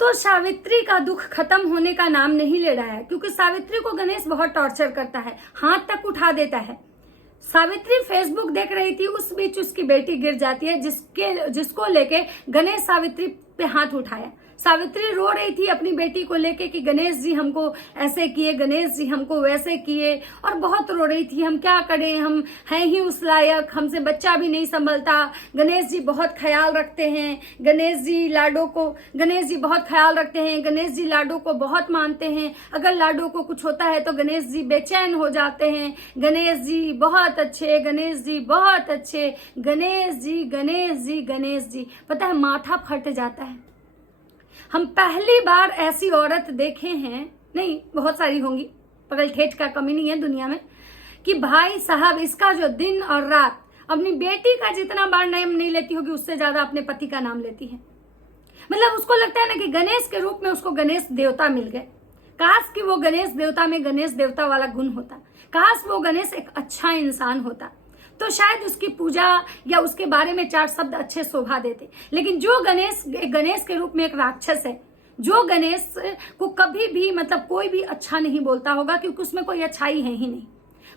तो सावित्री का दुख खत्म होने का नाम नहीं ले रहा है, क्योंकि सावित्री को गणेश बहुत टॉर्चर करता है, हाथ तक उठा देता है। सावित्री फेसबुक देख रही थी, उस बीच उसकी बेटी गिर जाती है, जिसको लेके गणेश सावित्री पे हाथ उठाया। सावित्री रो रही थी अपनी बेटी को लेके कि गणेश जी हमको ऐसे किए, गणेश जी हमको वैसे किए, और बहुत रो रही थी, हम क्या करें, हम हैं ही उस लायक, हमसे बच्चा भी नहीं संभलता, गणेश जी बहुत ख्याल रखते हैं, गणेश जी बहुत ख्याल रखते हैं, गणेश जी लाडो को बहुत मानते हैं, अगर लाडो को कुछ होता है तो गणेश जी बेचैन हो जाते हैं, गणेश जी बहुत अच्छे, गणेश जी बहुत अच्छे, गणेश जी गणेश जी गणेश जी। पता है, माथा फट जाता है। हम पहली बार ऐसी औरत देखे हैं, नहीं बहुत सारी होंगी, पगल ठेठ का कमी नहीं है दुनिया में, कि भाई साहब इसका जो दिन और रात अपनी बेटी का जितना बार नाम नहीं लेती होगी, उससे ज्यादा अपने पति का नाम लेती है। मतलब उसको लगता है ना कि गणेश के रूप में उसको गणेश देवता मिल गए। काश कि वो गणेश देवता में गणेश देवता वाला गुण होता, काश वो गणेश एक अच्छा इंसान होता, तो शायद उसकी पूजा या उसके बारे में 4 शब्द अच्छे शोभा देते। लेकिन जो गणेश के रूप में एक राक्षस है, जो गणेश को कभी भी मतलब कोई भी अच्छा नहीं बोलता होगा, क्योंकि उसमें कोई अच्छाई है ही नहीं।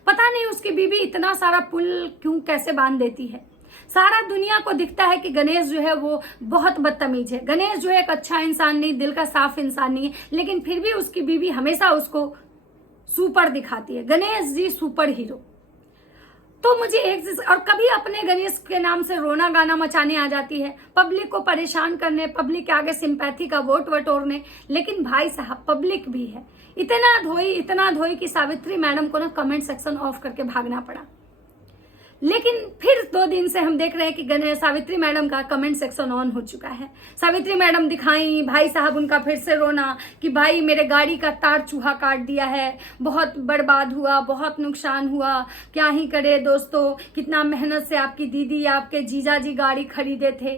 पता नहीं उसकी बीवी इतना सारा पुल क्यों कैसे बांध देती है। सारा दुनिया को दिखता है कि गणेश जो है वो बहुत बदतमीज है, गणेश जो है एक अच्छा इंसान नहीं, दिल का साफ इंसान नहीं है, लेकिन फिर भी उसकी बीवी हमेशा उसको सुपर दिखाती है, गणेश जी सुपर हीरो। तो मुझे एक चीज, और कभी अपने गणेश के नाम से रोना गाना मचाने आ जाती है, पब्लिक को परेशान करने, पब्लिक के आगे सिंपैथी का वोट बटोरने। लेकिन भाई साहब पब्लिक भी है, इतना धोई कि सावित्री मैडम को ना कमेंट सेक्शन ऑफ करके भागना पड़ा। लेकिन फिर 2 दिन से हम देख रहे हैं कि सावित्री मैडम का कमेंट सेक्शन ऑन हो चुका है। सावित्री मैडम दिखाई, भाई साहब उनका फिर से रोना कि भाई मेरे गाड़ी का तार चूहा काट दिया है, बहुत बर्बाद हुआ, बहुत नुकसान हुआ, क्या ही करे दोस्तों, कितना मेहनत से आपकी दीदी या आपके जीजा जी गाड़ी खरीदे थे,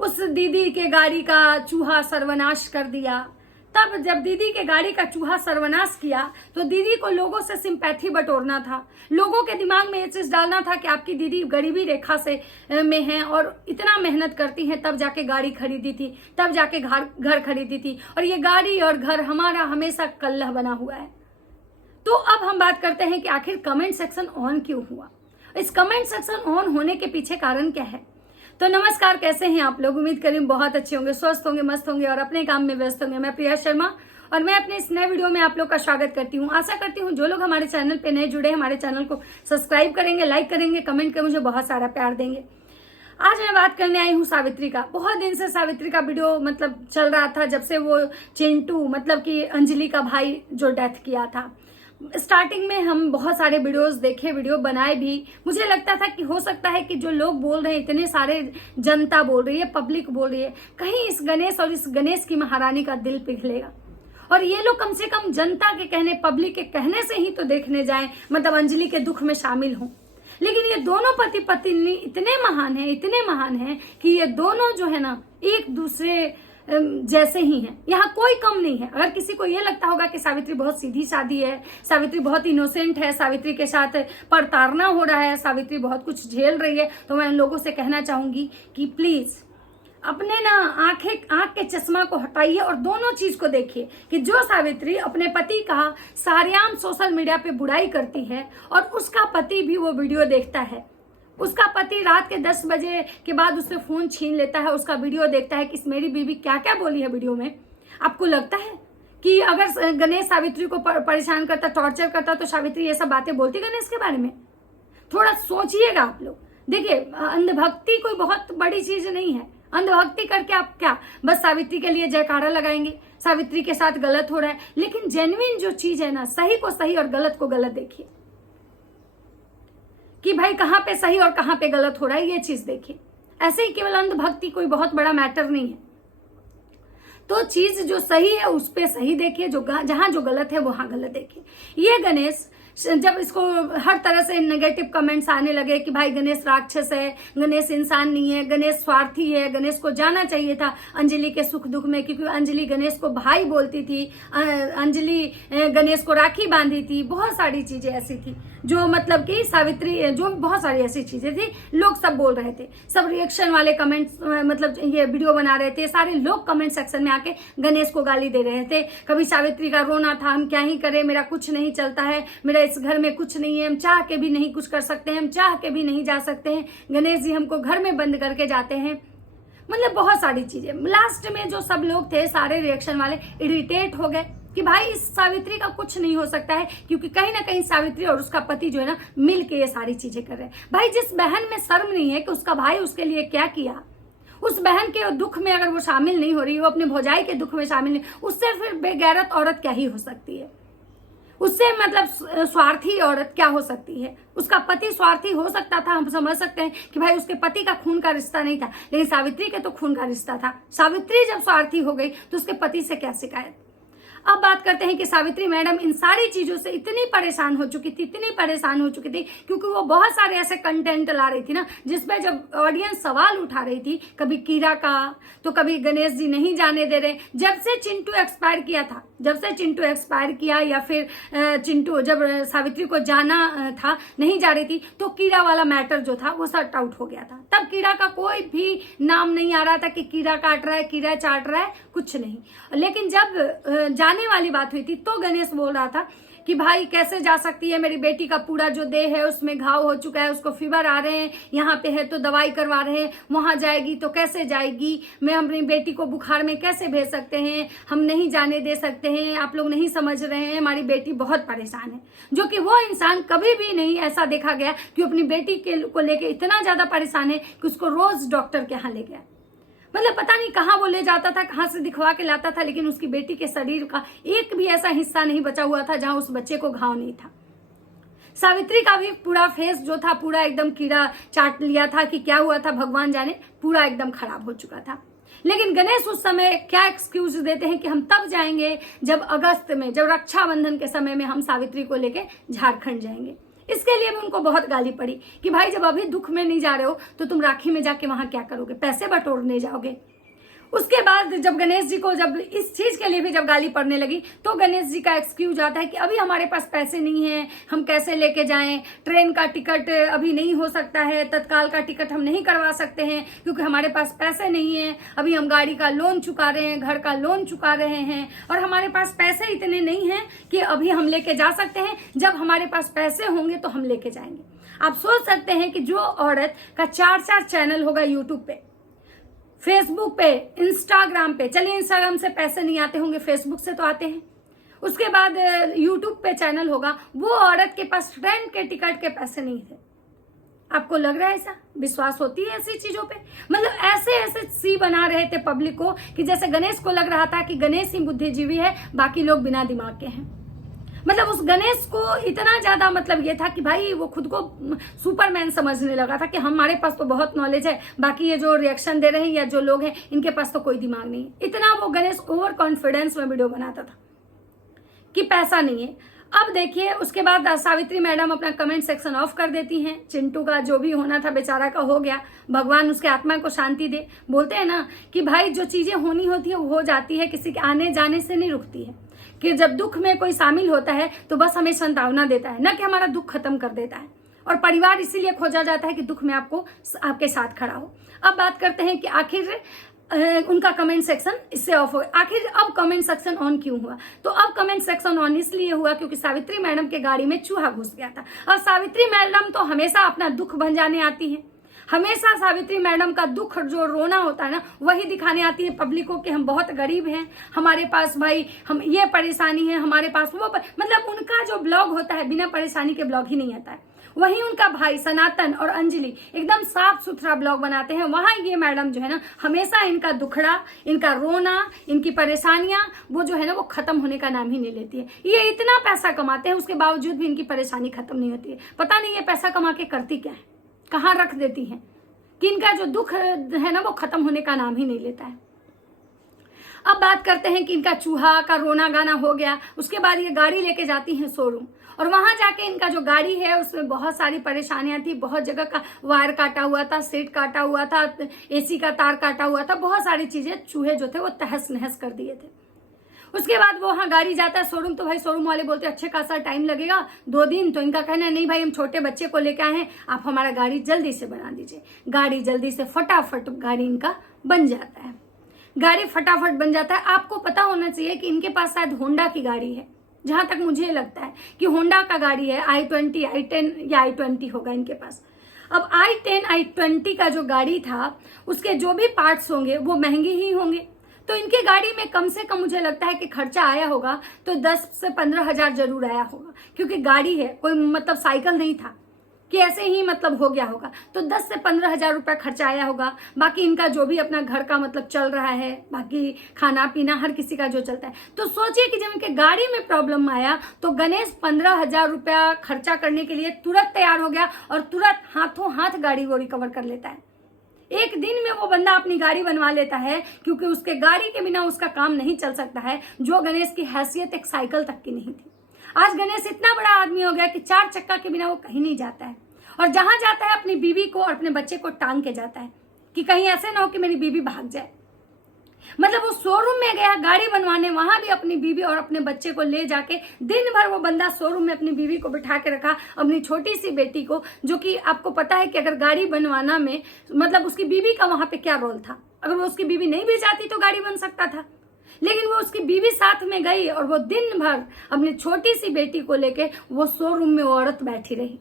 उस दीदी के गाड़ी का चूहा सर्वनाश कर दिया। तब जब दीदी के गाड़ी का चूहा सर्वनाश किया तो दीदी को लोगों से सिंपैथी बटोरना था, लोगों के दिमाग में ये चीज डालना था कि आपकी दीदी गरीबी रेखा से में है और इतना मेहनत करती हैं, तब जाके गाड़ी खरीदी थी, तब जाके घर खरीदी थी, और ये गाड़ी और घर हमारा हमेशा कल्लह बना हुआ है। तो अब हम बात करते हैं कि आखिर कमेंट सेक्शन ऑन क्यों हुआ। इस कमेंट सेक्शन ऑन होने के पीछे कारण क्या है। तो नमस्कार, कैसे हैं आप लोग? उम्मीद करें बहुत अच्छे होंगे, स्वस्थ होंगे, मस्त होंगे और अपने काम में व्यस्त होंगे। मैं प्रिया शर्मा और मैं अपने इस नए वीडियो में आप लोग का स्वागत करती हूँ। आशा करती हूँ जो लोग हमारे चैनल पे नए जुड़े, हमारे चैनल को सब्सक्राइब करेंगे, लाइक करेंगे, कमेंट कर मुझे बहुत सारा प्यार देंगे। आज मैं बात करने आई हूँ सावित्री का। बहुत दिन से सावित्री का वीडियो मतलब चल रहा था, जब से वो चिंटू मतलब कि अंजलि का भाई जो डेथ किया था। स्टार्टिंग में हम बहुत सारे वीडियोस देखे, वीडियो बनाए भी। मुझे लगता था कि हो सकता है कि जो लोग बोल रहे हैं, इतने सारे जनता बोल रही है, पब्लिक बोल रही है, कहीं इस गणेश और इस गणेश की महारानी का दिल पिघलेगा और ये लोग कम से कम जनता के कहने, पब्लिक के कहने से ही तो देखने जाएं, मतलब अंजलि के दुख में शामिल हों। लेकिन ये दोनों पति पत्नी इतने महान हैं कि ये दोनों जो है ना एक दूसरे जैसे ही हैं, यहाँ कोई कम नहीं है। अगर किसी को ये लगता होगा कि सावित्री बहुत सीधी सादी है, सावित्री बहुत इनोसेंट है, सावित्री के साथ प्रताड़ना हो रहा है, सावित्री बहुत कुछ झेल रही है, तो मैं उन लोगों से कहना चाहूंगी कि प्लीज अपने ना आंख के चश्मा को हटाइए और दोनों चीज को देखिए कि जो सावित्री अपने पति का सारेआम सोशल मीडिया पे बुराई करती है और उसका पति भी वो वीडियो देखता है, उसका पति रात के 10 बजे के बाद उससे फोन छीन लेता है, उसका वीडियो देखता है कि मेरी बीवी क्या क्या बोली है वीडियो में। आपको लगता है कि अगर गणेश सावित्री को परेशान करता, टॉर्चर करता, तो सावित्री ये सब बातें बोलती गणेश के बारे में? थोड़ा सोचिएगा आप लोग। देखिए, अंधभक्ति कोई बहुत बड़ी चीज नहीं है। अंधभक्ति करके आप क्या बस सावित्री के लिए जयकारा लगाएंगे, सावित्री के साथ गलत हो रहा है। लेकिन जेन्युइन जो चीज है ना, सही को सही और गलत को गलत देखिए कि भाई कहाँ पे सही और कहाँ पे गलत हो रहा है, ये चीज देखिए। ऐसे ही केवल अंधभक्ति कोई बहुत बड़ा मैटर नहीं है। तो चीज जो सही है उस पे सही देखिए, जहां जो गलत है वहां गलत देखिए। ये गणेश जब इसको हर तरह से नेगेटिव कमेंट्स आने लगे कि भाई गणेश राक्षस है, गणेश इंसान नहीं है, गणेश स्वार्थी है, गणेश को जाना चाहिए था अंजलि के सुख दुख में, क्योंकि अंजलि गणेश को भाई बोलती थी, अंजलि गणेश को राखी बांधी थी, बहुत सारी चीजें ऐसी थी जो मतलब कि सावित्री, जो बहुत सारी ऐसी चीजें थी, लोग सब बोल रहे थे, सब रिएक्शन वाले कमेंट्स मतलब ये वीडियो बना रहे थे, सारे लोग कमेंट सेक्शन में आके गणेश को गाली दे रहे थे। कभी सावित्री का रोना था, हम क्या ही करें, मेरा कुछ नहीं चलता है, मेरा इस घर में कुछ नहीं है, हम चाह के भी नहीं कुछ कर सकते हैं, हम चाह के भी नहीं जा सकते हैं, गणेश जी हमको घर में बंद करके जाते हैं, मतलब बहुत सारी चीजें। लास्ट में जो सब लोग थे सारे रिएक्शन वाले इरिटेट हो गए कि भाई इस सावित्री का कुछ नहीं हो सकता है, क्योंकि कहीं ना कहीं सावित्री और उसका पति जो है ना मिल के ये सारी चीजें कर रहे हैं। भाई जिस बहन में शर्म नहीं है कि उसका भाई उसके लिए क्या किया, उस बहन के दुख में अगर वो शामिल नहीं हो रही, वो अपने भौजाई के दुख में शामिल नहीं, उससे फिर बेगैरत औरत क्या ही हो सकती है, उससे मतलब स्वार्थी औरत क्या हो सकती है। उसका पति स्वार्थी हो सकता था, हम समझ सकते हैं कि भाई उसके पति का खून का रिश्ता नहीं था, लेकिन सावित्री के तो खून का रिश्ता था। सावित्री जब स्वार्थी हो गई तो उसके पति से क्या शिकायत। अब बात करते हैं कि सावित्री मैडम इन सारी चीजों से इतनी परेशान हो चुकी थी, क्योंकि वो बहुत सारे ऐसे कंटेंट ला रही थी ना, जिसमें जब ऑडियंस सवाल उठा रही थी, कभी कीरा का, तो कभी गणेश जी नहीं जाने दे रहे। जब से चिंटू एक्सपायर किया या फिर चिंटू जब सावित्री को जाना था, नहीं जा रही थी, तो कीरा वाला मैटर जो था वो सॉर्ट आउट हो गया था। तब कीरा का कोई भी नाम नहीं आ रहा था कि कीरा काट रहा है, कीरा चाट रहा है, कुछ नहीं। लेकिन जब जाने वाली बात हुई थी तो गणेश बोल रहा था कि भाई कैसे जा सकती है, मेरी बेटी का पूरा जो देह है उसमें घाव हो चुका है, उसको फीवर आ रहे हैं, यहाँ पे है तो दवाई करवा रहे हैं, वहां जाएगी तो कैसे जाएगी, मैं अपनी बेटी को बुखार में कैसे भेज सकते हैं, हम नहीं जाने दे सकते हैं, आप लोग नहीं समझ रहे हैं, हमारी बेटी बहुत परेशान है। जो कि वो इंसान कभी भी नहीं ऐसा देखा गया कि अपनी बेटी को लेके इतना ज्यादा परेशान है कि उसको रोज डॉक्टर के यहाँ ले गया। मतलब पता नहीं कहाँ वो ले जाता था, कहाँ से दिखवा के लाता था, लेकिन उसकी बेटी के शरीर का एक भी ऐसा हिस्सा नहीं बचा हुआ था जहां उस बच्चे को घाव नहीं था। सावित्री का भी पूरा फेस जो था पूरा एकदम कीड़ा चाट लिया था कि क्या हुआ था भगवान जाने, पूरा एकदम खराब हो चुका था। लेकिन गणेश उस समय क्या एक्सक्यूज देते हैं कि हम तब जाएंगे जब अगस्त में, जब रक्षाबंधन के समय में हम सावित्री को लेके झारखंड जाएंगे। इसके लिए भी उनको बहुत गाली पड़ी कि भाई जब अभी दुख में नहीं जा रहे हो तो तुम राखी में जाके वहां क्या करोगे, पैसे बटोरने जाओगे। उसके बाद जब गणेश जी को जब इस चीज के लिए भी जब गाली पड़ने लगी तो गणेश जी का एक्सक्यूज आता है कि अभी हमारे पास पैसे नहीं है, हम कैसे लेके जाएं, ट्रेन का टिकट अभी नहीं हो सकता है, तत्काल का टिकट हम नहीं करवा सकते हैं क्योंकि हमारे पास पैसे नहीं है, अभी हम गाड़ी का लोन चुका रहे हैं, घर का लोन चुका रहे हैं और हमारे पास पैसे इतने नहीं है कि अभी हम लेके जा सकते हैं, जब हमारे पास पैसे होंगे तो हम लेके जाएंगे। आप सोच सकते हैं कि जो औरत का 4 चैनल होगा यूट्यूब पे, फेसबुक पे, इंस्टाग्राम पे, चलिए इंस्टाग्राम से पैसे नहीं आते होंगे, फेसबुक से तो आते हैं, उसके बाद यूट्यूब पे चैनल होगा, वो औरत के पास ट्रेन के टिकट के पैसे नहीं थे। आपको लग रहा है ऐसा? विश्वास होती है ऐसी चीजों पे? मतलब ऐसे ऐसे सी बना रहे थे पब्लिक को कि जैसे गणेश को लग रहा था कि गणेश ही बुद्धिजीवी है, बाकी लोग बिना दिमाग के हैं। मतलब उस गणेश को इतना ज्यादा मतलब ये था कि भाई वो खुद को सुपरमैन समझने लगा था कि हमारे पास तो बहुत नॉलेज है, बाकी ये जो रिएक्शन दे रहे हैं या जो लोग हैं इनके पास तो कोई दिमाग नहीं है। इतना वो गणेश ओवर कॉन्फिडेंस में वीडियो बनाता था कि पैसा नहीं है। अब देखिए उसके बाद सावित्री मैडम अपना कमेंट सेक्शन ऑफ कर देती हैं। चिंटू का जो भी होना था बेचारा का हो गया, भगवान उसके आत्मा को शांति दे। बोलते हैं ना कि भाई जो चीजें होनी होती है वो हो जाती है, किसी के आने जाने से नहीं रुकती है। कि जब दुख में कोई शामिल होता है तो बस हमें संतावना देता है, न कि हमारा दुख खत्म कर देता है। और परिवार इसीलिए खोजा जाता है कि दुख में आपके साथ खड़ा हो। अब बात करते हैं कि आखिर उनका कमेंट सेक्शन इससे ऑफ हो गया। आखिर अब कमेंट सेक्शन ऑन क्यों हुआ? तो अब कमेंट सेक्शन ऑन इसलिए हुआ क्योंकि सावित्री मैडम के गाड़ी में चूहा घुस गया था। और सावित्री मैडम तो हमेशा अपना दुख भंजाने आती है, हमेशा सावित्री मैडम का दुख जो रोना होता है ना वही दिखाने आती है पब्लिक को कि हम बहुत गरीब हैं, हमारे पास भाई हम ये परेशानी है, हमारे पास वो मतलब उनका जो ब्लॉग होता है बिना परेशानी के ब्लॉग ही नहीं आता है। वहीं उनका भाई सनातन और अंजलि एकदम साफ सुथरा ब्लॉग बनाते हैं। वहां ये मैडम जो है ना हमेशा इनका दुखड़ा, इनका रोना, इनकी परेशानियां वो जो है ना वो खत्म होने का नाम ही नहीं लेती है। ये इतना पैसा कमाते हैं उसके बावजूद भी इनकी परेशानी खत्म नहीं होती है। पता नहीं ये पैसा कमा के करती क्या है, कहाँ रख देती हैं कि इनका जो दुख है ना वो खत्म होने का नाम ही नहीं लेता है। अब बात करते हैं कि इनका चूहा का रोना गाना हो गया। उसके बाद ये गाड़ी लेके जाती हैं शोरूम और वहां जाके इनका जो गाड़ी है उसमें बहुत सारी परेशानियां थी, बहुत जगह का वायर काटा हुआ था, सीट काटा हुआ था, एसी का तार काटा हुआ था, बहुत सारी चीजें चूहे जो थे वो तहस नहस कर दिए थे। उसके बाद वो वहां गाड़ी जाता है शोरूम, तो भाई शोरूम वाले बोलते अच्छे खासा टाइम लगेगा 2 दिन। तो इनका कहना है नहीं भाई, हम छोटे बच्चे को लेके आए हैं, आप हमारा गाड़ी जल्दी से बना दीजिए। गाड़ी जल्दी से फटाफट गाड़ी इनका बन जाता है, गाड़ी फटाफट बन जाता है। आपको पता होना चाहिए कि इनके पास शायद होंडा की गाड़ी है, जहां तक मुझे लगता है कि होंडा का गाड़ी है, i20 i10 या i20 होगा इनके पास। अब i10 i20 का जो गाड़ी था उसके जो भी पार्ट्स होंगे वो महंगे ही होंगे, तो इनके गाड़ी में कम से कम मुझे लगता है कि खर्चा आया होगा तो 10 से 15 हजार जरूर आया होगा, क्योंकि गाड़ी है, कोई मतलब साइकिल नहीं था कि ऐसे ही मतलब हो गया होगा। तो 10 से 15 हजार रुपया खर्चा आया होगा। बाकी इनका जो भी अपना घर का मतलब चल रहा है, बाकी खाना पीना हर किसी का जो चलता है। तो सोचिए कि जब इनके गाड़ी में प्रॉब्लम आया तो गणेश 15 हजार रुपया खर्चा करने के लिए तुरंत तैयार हो गया और तुरंत हाथों हाथ गाड़ी वो रिकवर कर लेता है। एक दिन में वो बंदा अपनी गाड़ी बनवा लेता है, क्योंकि उसके गाड़ी के बिना उसका काम नहीं चल सकता है, जो गणेश की हैसियत एक साइकिल तक की नहीं थी। आज गणेश इतना बड़ा आदमी हो गया कि 4 चक्का के बिना वो कहीं नहीं जाता है, और जहां जाता है अपनी बीवी को और अपने बच्चे को टांग के जाता है कि कहीं ऐसे ना हो कि मेरी बीवी भाग जाए। मतलब वो शोरूम में गया गाड़ी बनवाने, वहां भी अपनी बीवी और अपने बच्चे को ले जाके दिन भर वो बंदा शोरूम में अपनी बीवी को बिठा के रखा, अपनी छोटी सी बेटी को, जो कि आपको पता है कि अगर गाड़ी बनवाना में मतलब उसकी बीवी का वहां पे क्या रोल था। अगर वो उसकी बीवी नहीं भी जाती तो गाड़ी बन सकता था, लेकिन वो उसकी बीवी साथ में गई और वो दिन भर अपनी छोटी सी बेटी को लेके वो शोरूम में वो औरत बैठी रही।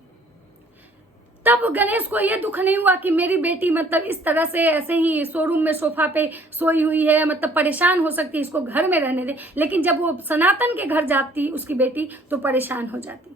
तब गणेश को ये दुख नहीं हुआ कि मेरी बेटी मतलब इस तरह से ऐसे ही शोरूम में सोफा पे सोई हुई है, मतलब परेशान हो सकती है, इसको घर में रहने दे। लेकिन जब वो सनातन के घर जाती उसकी बेटी तो परेशान हो जाती।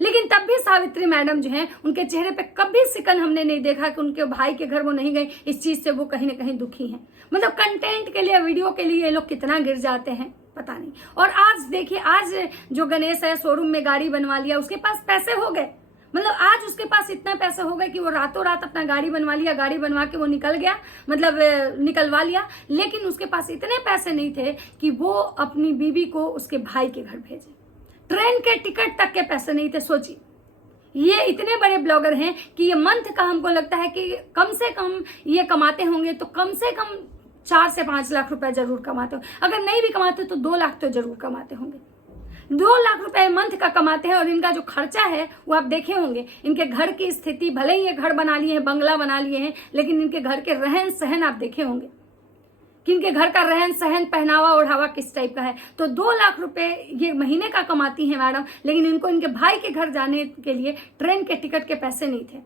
लेकिन तब भी सावित्री मैडम जो है, उनके चेहरे पे कभी सिकन हमने नहीं देखा कि उनके भाई के घर वो नहीं गई। इस चीज से वो कहीं ना कहीं दुखी हैं। मतलब कंटेंट के लिए, वीडियो के लिए ये लोग कितना गिर जाते हैं पता नहीं। और आज देखिए, आज जो गणेश है शोरूम में गाड़ी बनवा लिया, उसके पास पैसे हो गए। मतलब आज उसके पास इतना पैसा हो गया कि वो रातों रात अपना गाड़ी बनवा लिया, गाड़ी बनवा के वो निकल गया, मतलब निकलवा लिया। लेकिन उसके पास इतने पैसे नहीं थे कि वो अपनी बीवी को उसके भाई के घर भेजे। ट्रेन के टिकट तक के पैसे नहीं थे। सोचिए, ये इतने बड़े ब्लॉगर हैं कि ये मंथ का हमको लगता है कि कम से कम ये कमाते होंगे तो कम से कम 4 से 5 लाख रुपए जरूर कमाते हो। अगर नहीं भी कमाते तो 2 लाख तो जरूर कमाते होंगे। 2 लाख रुपए मंथ का कमाते हैं। और इनका जो खर्चा है वो आप देखे होंगे। इनके घर की स्थिति, भले ही ये घर बना लिए हैं, बंगला बना लिए हैं, लेकिन इनके घर के रहन सहन आप देखे होंगे कि इनके घर का रहन सहन, पहनावा ओढ़ावा किस टाइप का है। तो 2 लाख रुपए ये महीने का कमाती हैं मैडम, लेकिन इनको इनके भाई के घर जाने के लिए ट्रेन के टिकट के पैसे नहीं थे।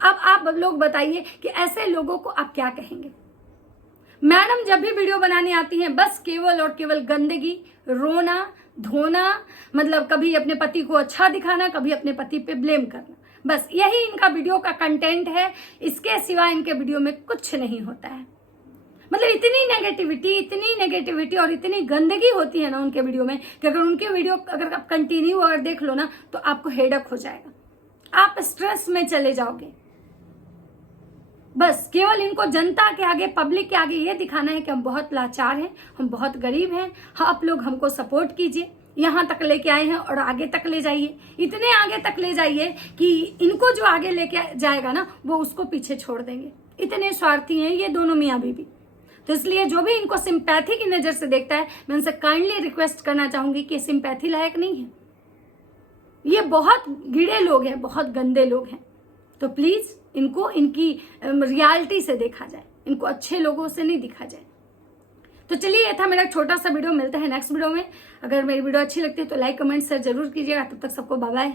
अब आप लोग बताइए कि ऐसे लोगों को आप क्या कहेंगे। मैडम जब भी वीडियो बनाने आती हैं बस केवल और केवल गंदगी, रोना धोना, मतलब कभी अपने पति को अच्छा दिखाना, कभी अपने पति पे ब्लेम करना, बस यही इनका वीडियो का कंटेंट है। इसके सिवा इनके वीडियो में कुछ नहीं होता है। मतलब इतनी नेगेटिविटी और इतनी गंदगी होती है ना उनके वीडियो में कि अगर उनके वीडियो अगर आप कंटिन्यू अगर देख लो ना तो आपको हेडक हो जाएगा, आप स्ट्रेस में चले जाओगे। बस केवल इनको जनता के आगे, पब्लिक के आगे ये दिखाना है कि हम बहुत लाचार हैं, हम बहुत गरीब हैं, आप लोग हमको सपोर्ट कीजिए, यहाँ तक लेके आए हैं और आगे तक ले जाइए, इतने आगे तक ले जाइए कि इनको जो आगे लेके जाएगा ना वो उसको पीछे छोड़ देंगे। इतने स्वार्थी हैं ये दोनों मियाँ बीवी। तो इसलिए जो भी इनको सिंपैथी की नजर से देखता है, मैं उनसे काइंडली रिक्वेस्ट करना चाहूंगी कि सिंपैथी लायक नहीं है। ये बहुत गिरे लोग हैं, बहुत गंदे लोग हैं। तो प्लीज इनको इनकी रियलिटी से देखा जाए, इनको अच्छे लोगों से नहीं दिखा जाए। तो चलिए, ये था मेरा छोटा सा वीडियो। मिलता है नेक्स्ट वीडियो में। अगर मेरी वीडियो अच्छी लगती है तो लाइक कमेंट शेयर जरूर कीजिएगा। तब तक सबको बाय बाय।